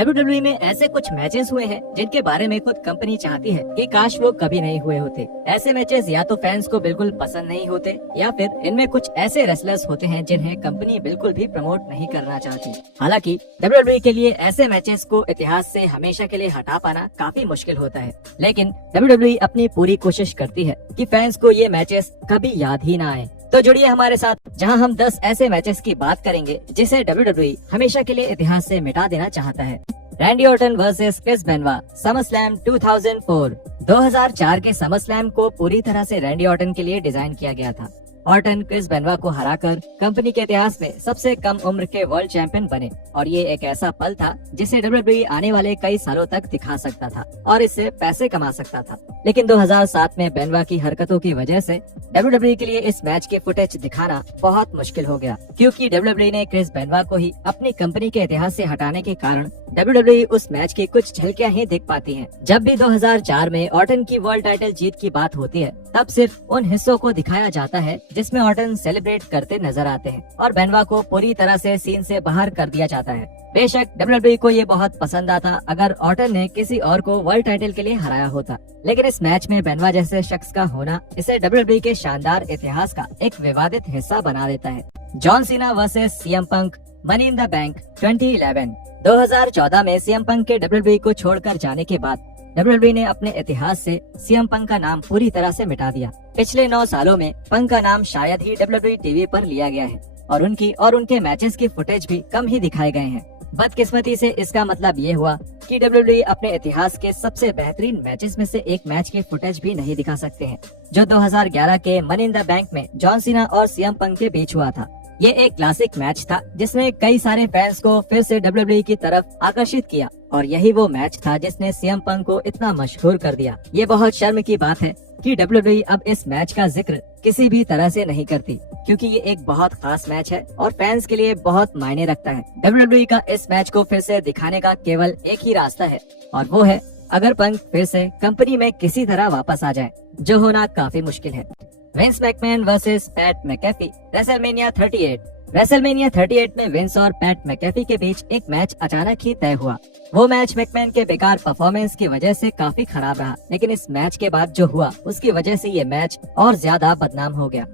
WWE में ऐसे कुछ मैचेस हुए हैं जिनके बारे में खुद कंपनी चाहती है कि काश वो कभी नहीं हुए होते। ऐसे मैचेस या तो फैंस को बिल्कुल पसंद नहीं होते या फिर इनमें कुछ ऐसे रेसलर्स होते हैं जिन्हें कंपनी बिल्कुल भी प्रमोट नहीं करना चाहती। हालांकि WWE के लिए ऐसे मैचेस को इतिहास से हमेशा के लिए हटा पाना काफी मुश्किल होता है, लेकिन WWE अपनी पूरी कोशिश करती है कि फैंस को ये मैचेस कभी याद ही ना आए। तो जुड़िए हमारे साथ, जहां हम 10 ऐसे मैचेस की बात करेंगे जिसे WWE हमेशा के लिए इतिहास से मिटा देना चाहता है। Randy Orton versus Chris Benoit, SummerSlam 2004। 2004 के समरस्लैम को पूरी तरह से रैंडी ऑर्टन के लिए डिजाइन किया गया था। ऑर्टन क्रिस बेनवा को हराकर कंपनी के इतिहास में सबसे कम उम्र के वर्ल्ड चैंपियन बने और ये एक ऐसा पल था जिसे WWE आने वाले कई सालों तक दिखा सकता था और इससे पैसे कमा सकता था। लेकिन 2007 में बेनवा की हरकतों की वजह से WWE के लिए इस मैच के फुटेज दिखाना बहुत मुश्किल हो गया, क्योंकि WWE ने क्रिस बेनवा को ही अपनी कंपनी के इतिहास से हटाने के कारण WWE उस मैच की कुछ झलकियां ही देख पाती है। जब भी 2004 में ऑर्टन की वर्ल्ड टाइटल जीत की बात होती है, तब सिर्फ उन हिस्सों को दिखाया जाता है जिसमें ऑर्टन सेलिब्रेट करते नजर आते हैं और बेनवा को पूरी तरह से सीन से बाहर कर दिया जाता है। बेशक WWE को ये बहुत पसंद आता अगर ऑर्टन ने किसी और को वर्ल्ड टाइटल के लिए हराया होता, लेकिन इस मैच में बेनवा जैसे शख्स का होना इसे WWE के शानदार इतिहास का एक विवादित हिस्सा बना देता है। John Cena versus CM Punk, money in the bank 2011। 2014 में सीएम पंक के WWE को छोड़कर जाने के बाद WWE ने अपने इतिहास से सीएम पंक का नाम पूरी तरह से मिटा दिया। पिछले 9 सालों में पंक का नाम शायद ही WWE टीवी पर लिया गया है और उनके मैचेस की फुटेज भी कम ही दिखाए गए हैं। बदकिस्मती से इसका मतलब ये हुआ कि WWE अपने इतिहास के सबसे बेहतरीन मैचेस में से एक मैच की फुटेज भी नहीं दिखा सकते हैं, जो 2011 के मनी इन द बैंक में जॉन सीना और सीएम पंक के बीच हुआ था। ये एक क्लासिक मैच था जिसने कई सारे फैंस को फिर से WWE की तरफ आकर्षित किया और यही वो मैच था जिसने सीएम पंक को इतना मशहूर कर दिया। ये बहुत शर्म की बात है कि WWE अब इस मैच का जिक्र किसी भी तरह से नहीं करती, क्योंकि ये एक बहुत खास मैच है और फैंस के लिए बहुत मायने रखता है। WWE का इस मैच को फिर से दिखाने का केवल एक ही रास्ता है और वो है अगर पंक फिर से कंपनी में किसी तरह वापस आ जाए, जो होना काफी मुश्किल है। Vince McMahon versus PAT McAfee, WrestleMania 38। WrestleMania 38 में विंस और पैट मैकेफी के बीच एक मैच अचानक ही तय हुआ। वो मैच मैकमैन के बेकार परफॉर्मेंस की वजह से काफी खराब रहा, लेकिन इस मैच के बाद जो हुआ उसकी वजह से ये मैच और ज्यादा बदनाम हो गया।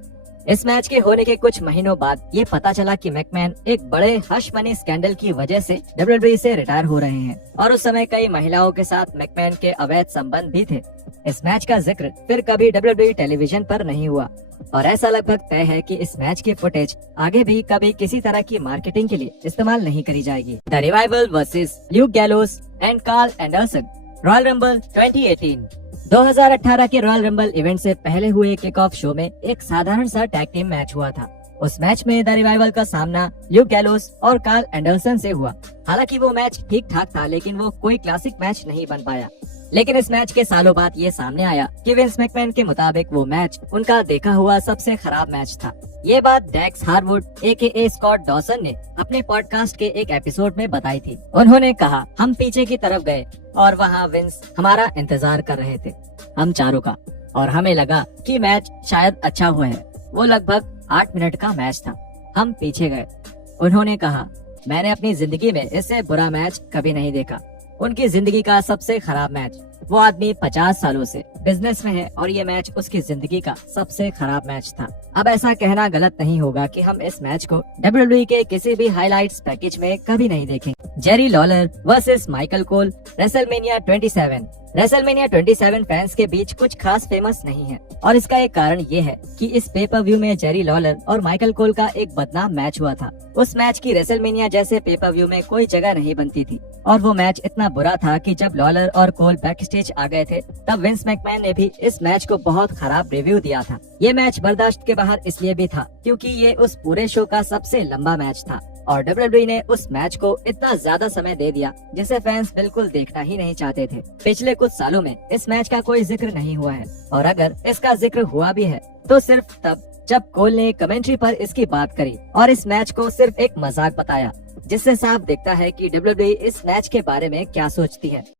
इस मैच के होने के कुछ महीनों बाद ये पता चला कि मैकमैन एक बड़े हश मनी स्कैंडल की वजह से WWE से रिटायर हो रहे हैं और उस समय कई महिलाओं के साथ मैकमैन के अवैध संबंध भी थे। इस मैच का जिक्र फिर कभी WWE टेलीविजन पर नहीं हुआ और ऐसा लगभग तय है कि इस मैच की फुटेज आगे भी कभी किसी तरह की मार्केटिंग के लिए इस्तेमाल नहीं करी जाएगी। The Revival versus Luke Gallows and Karl Anderson, Royal Rumble 2018। 2018 के रॉयल रंबल इवेंट से पहले हुए किक ऑफ शो में एक साधारण सा टैग टीम मैच हुआ था। उस मैच में द रिवाइवल का सामना ल्यूक गैलोस और कार्ल एंडरसन से हुआ। हालांकि वो मैच ठीक ठाक था, लेकिन वो कोई क्लासिक मैच नहीं बन पाया। लेकिन इस मैच के सालों बाद ये सामने आया कि विंस मैकमैन के मुताबिक वो मैच उनका देखा हुआ सबसे खराब मैच था। ये बात डेक्स हार्वुड AKA स्कॉट डॉसन ने अपने पॉडकास्ट के एक एपिसोड में बताई थी। उन्होंने कहा, हम पीछे की तरफ गए और वहाँ विंस हमारा इंतजार कर रहे थे, हम चारों का, और हमें लगा कि मैच शायद अच्छा हुआ है। वो लगभग 8 मिनट का मैच था। हम पीछे गए। उन्होंने कहा, मैंने अपनी जिंदगी में इससे बुरा मैच कभी नहीं देखा। उनकी जिंदगी का सबसे खराब मैच। वो आदमी 50 सालों से बिजनेस में है और ये मैच उसकी जिंदगी का सबसे खराब मैच था। अब ऐसा कहना गलत नहीं होगा कि हम इस मैच को WWE के किसी भी हाइलाइट्स पैकेज में कभी नहीं देखेंगे। Jerry Lawler versus Michael Cole, WrestleMania 27। WrestleMania 27 fans के बीच कुछ खास फेमस नहीं है और इसका एक कारण ये है कि इस पेपर व्यू में जेरी लॉलर और माइकल कोल का एक बदनाम मैच हुआ था। उस मैच की रेसलमेनिया जैसे पेपर व्यू में कोई जगह नहीं बनती थी और वो मैच इतना बुरा था कि जब लॉलर और कोल बैक स्टेज आ गए थे, तब विंस मैकमैन ने भी इस मैच को बहुत खराब रिव्यू दिया था। ये मैच बर्दाश्त के बाहर इसलिए भी था क्योंकि ये उस पूरे शो का सबसे लंबा मैच था और WWE ने उस मैच को इतना ज्यादा समय दे दिया जिसे फैंस बिल्कुल देखना ही नहीं चाहते थे। पिछले कुछ सालों में इस मैच का कोई जिक्र नहीं हुआ है और अगर इसका जिक्र हुआ भी है तो सिर्फ तब जब कोल ने कमेंट्री पर इसकी बात करी और इस मैच को सिर्फ एक मजाक बताया, जिससे साफ दिखता है कि WWE इस मैच के बारे में क्या सोचती है।